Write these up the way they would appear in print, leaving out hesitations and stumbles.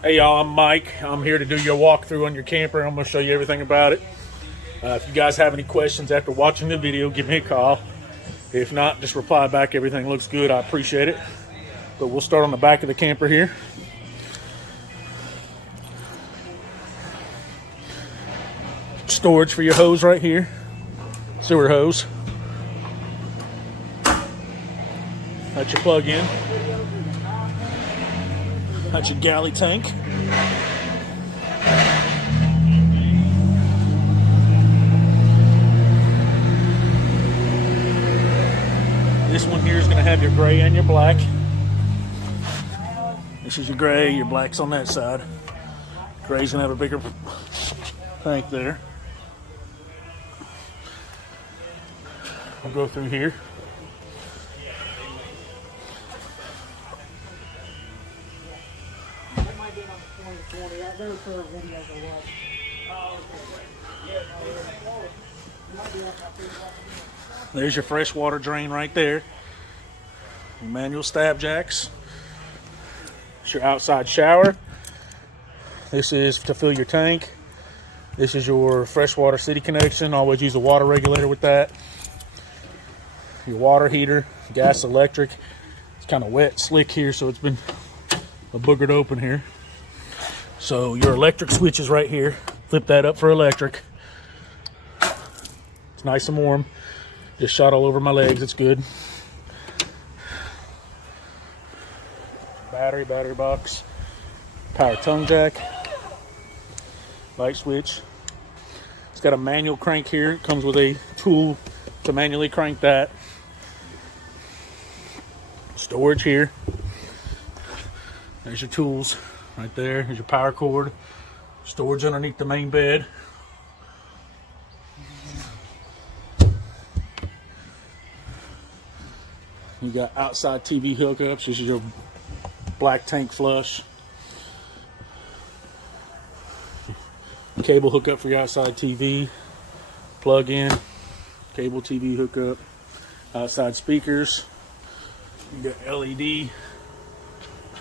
Hey y'all, I'm Mike. I'm here to do your walkthrough on your camper. I'm going to show you everything about it. If you guys have any questions after watching the video, give me a call. If not, just reply back. Everything looks good. I appreciate it. But we'll start on the back of the camper here. Storage for your hose right here. Sewer hose. That's your plug-in. That's your galley tank. This one here is going to have your gray and your black. This is your gray, your black's on that side. Gray's going to have a bigger tank there. I'll go through here. There's your freshwater drain right there. Your manual stab jacks. It's your outside shower. This is to fill your tank. This is your freshwater city connection. Always use a water regulator with that. Your water heater, gas, electric. It's kind of wet, slick here, so it's been boogered open here. So your electric switch is right here. Flip that up for electric. It's nice and warm. Just shot all over my legs. It's good. Battery box. Power tongue jack. Light switch. It's got a manual crank here. It comes with a tool to manually crank that. Storage here. There's your tools right there. There's your power cord. Storage underneath the main bed. You got outside TV hookups. This is your black tank flush. Cable hookup for your outside TV. Plug in. Cable TV hookup. Outside speakers. You got LED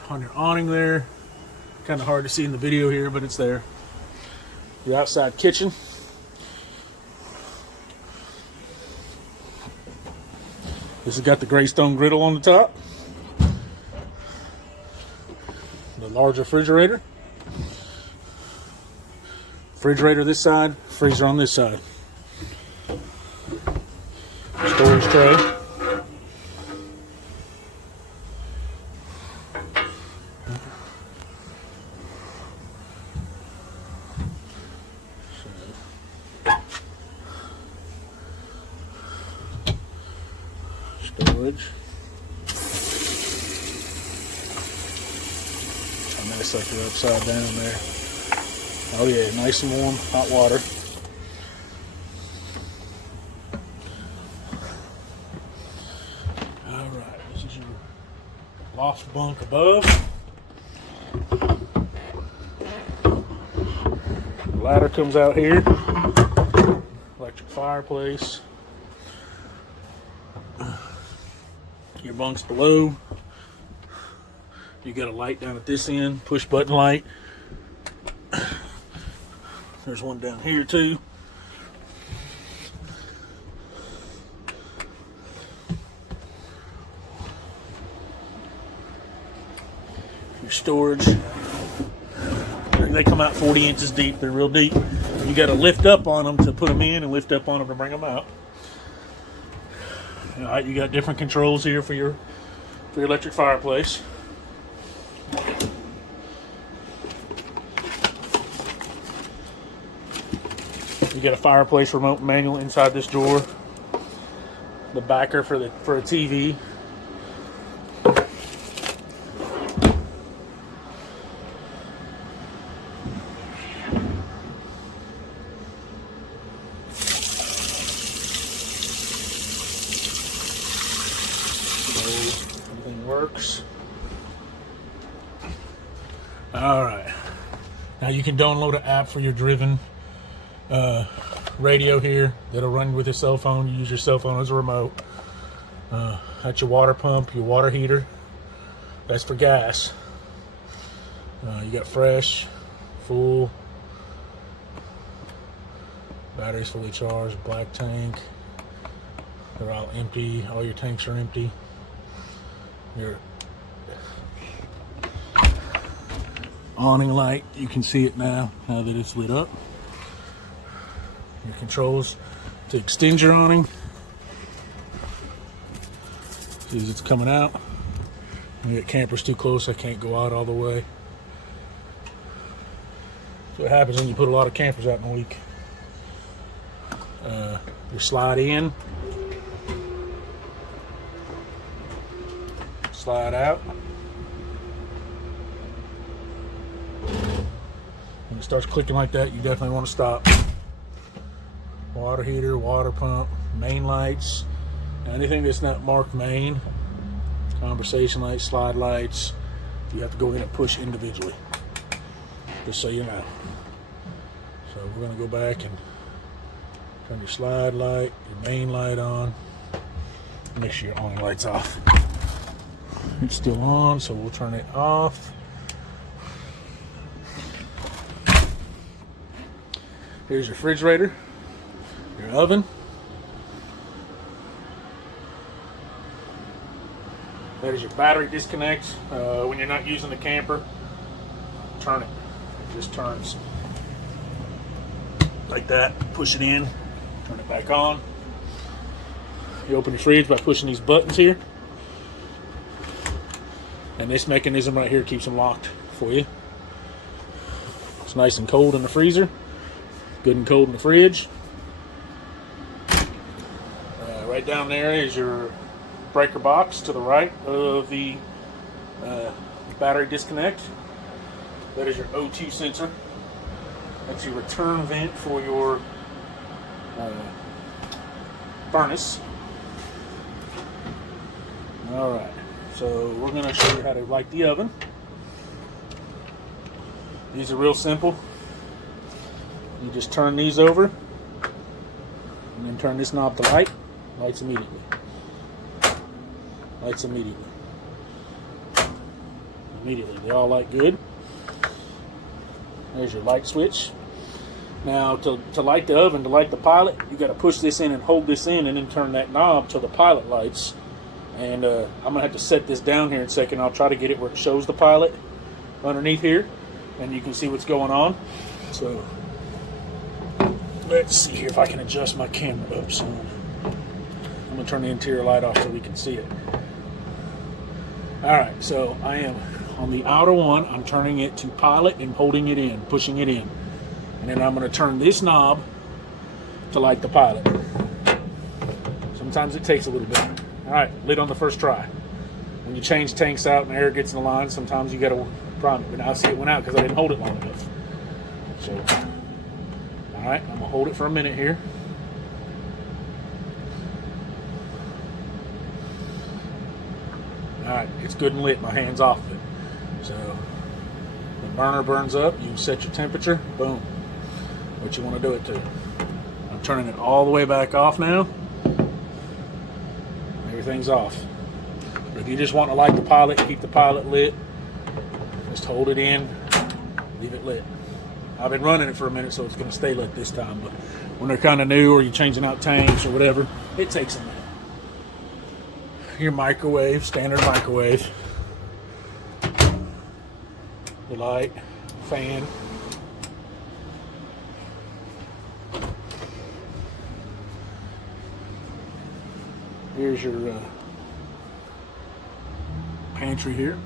on your awning there. Kind of hard to see in the video here, but it's there. The outside kitchen. This has got the gray stone griddle on the top. The large refrigerator. Refrigerator this side, freezer on this side. Storage tray. Storage. And that sucker upside down there. Oh yeah, nice and warm, hot water. Alright, this is your loft bunk above. The ladder comes out here. Electric fireplace. Your bunks below. You got a light down at this end, push button light. There's one down here too. Your storage. They come out 40 inches deep. They're real deep. You got to lift up on them to put them in and lift up on them to bring them out. All right, you got different controls here for your electric fireplace. You got a fireplace remote manual inside this drawer. The backer for a TV. Everything works. All right. Now you can download an app for your Driven radio here that'll run with your cell phone. You use your cell phone as a remote. That's your water pump, your water heater. That's for gas. You got fresh, full, batteries fully charged, black tank. They're all empty. All your tanks are empty. Your awning light, you can see it now that it's lit up. Your controls to extend your awning. See as it's coming out. You get campers too close, I can't go out all the way. So what happens when you put a lot of campers out in a week. You slide in, slide out. When it starts clicking like that, you definitely want to stop. Water heater, water pump, main lights, anything that's not marked main, conversation lights, slide lights, you have to go in and push individually, just so you know. So we're going to go back and turn your slide light, your main light on. Make sure your awning light's off. It's still on, so we'll turn it off. Here's your refrigerator, your oven. That is your battery disconnect. When you're not using the camper, turn it. It just turns like that. Push it in, turn it back on. You open your fridge by pushing these buttons here. And this mechanism right here keeps them locked for you. It's nice and cold in the freezer. Good and cold in the fridge. Right down there is your breaker box to the right of the battery disconnect. That is your O2 sensor. That's your return vent for your furnace. Alright, so we're going to show you how to light the oven. These are real simple. You just turn these over and then turn this knob to light. Lights immediately. Lights immediately. Immediately. They all light good. There's your light switch. Now to light the oven, to light the pilot, you got to push this in and hold this in and then turn that knob till the pilot lights. And I'm going to have to set this down here in a second. I'll try to get it where it shows the pilot underneath here and you can see what's going on. So let's see here if I can adjust my camera up some. I'm going to turn the interior light off so we can see it. Alright, so I am on the outer one. I'm turning it to pilot and holding it in, pushing it in. And then I'm going to turn this knob to light the pilot. Sometimes it takes a little bit. Alright, lit on the first try. When you change tanks out and air gets in the line, sometimes you got to prime it. But now I see it went out because I didn't hold it long enough. So, alright, I'm going to hold it for a minute here. Alright, it's good and lit. My hand's off of it. So, the burner burns up. You set your temperature. Boom. What you want to do it to. I'm turning it all the way back off now. Everything's off. But if you just want to light the pilot, keep the pilot lit, just hold it in, leave it lit. I've been running it for a minute, so it's going to stay lit this time. But when they're kind of new or you're changing out tanks or whatever, it takes a minute. Your microwave, standard microwave. The light, fan. Here's your pantry here.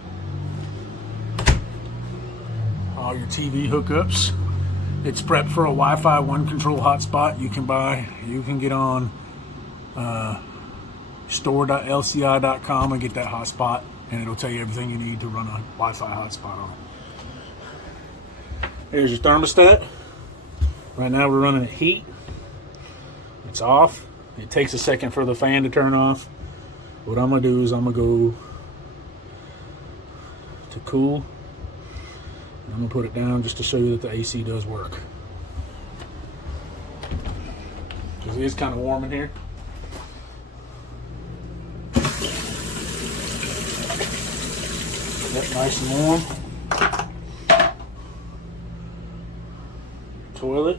All your TV hookups. It's prepped for a Wi-Fi one control hotspot you can buy. You can get on store.lci.com and get that hotspot, and it'll tell you everything you need to run a Wi-Fi hotspot on. Here's your thermostat. Right now we're running at heat. It's off. It takes a second for the fan to turn off. What I'm going to do is I'm going to go to cool. And I'm going to put it down just to show you that the AC does work. Because it is kind of warm in here. Yep, nice and warm. toilet.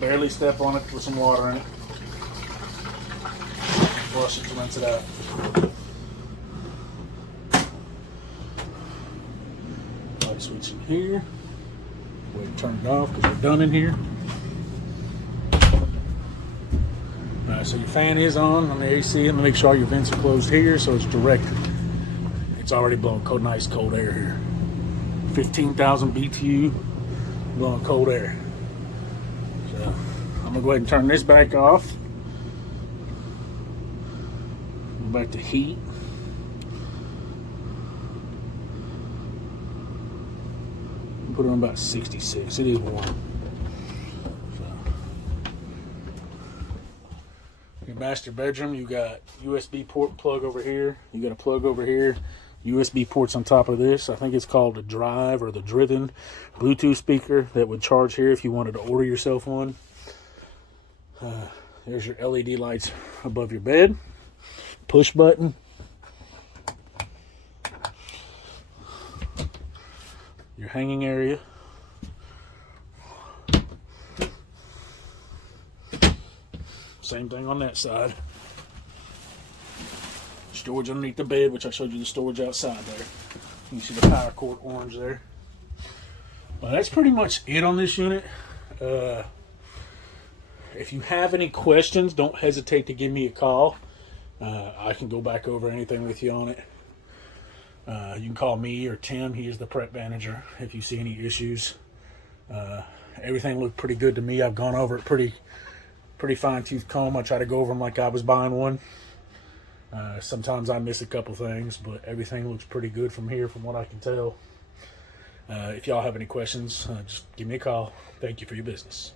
Barely step on it with some water in it. Flush it to rinse it out. Light switch in here. Go ahead and turn it off because we're done in here. Alright, so your fan is on the AC, and make sure your vents are closed here so it's direct. It's already blowing cold, nice cold air here. 15,000 BTU blowing cold air. So I'm gonna go ahead and turn this back off. Go back to heat. Put it on about 66. It is warm. So, your master bedroom, you got USB port plug over here. You got a plug over here. USB ports on top of this. I think it's called the Drive or the Driven Bluetooth speaker that would charge here if you wanted to order yourself one. There's your LED lights above your bed. Push button. Your hanging area. Same thing on that side. Storage underneath the bed, which I showed you the storage outside there. You can see the power cord orange there. Well, that's pretty much it on this unit. If you have any questions, don't hesitate to give me a call. I can go back over anything with you on it. You can call me or Tim. He is the prep manager if you see any issues. Everything looked pretty good to me. I've gone over it pretty fine-tooth comb. I try to go over them like I was buying one. Sometimes I miss a couple things, but everything looks pretty good from here from what I can tell. If y'all have any questions, just give me a call. Thank you for your business.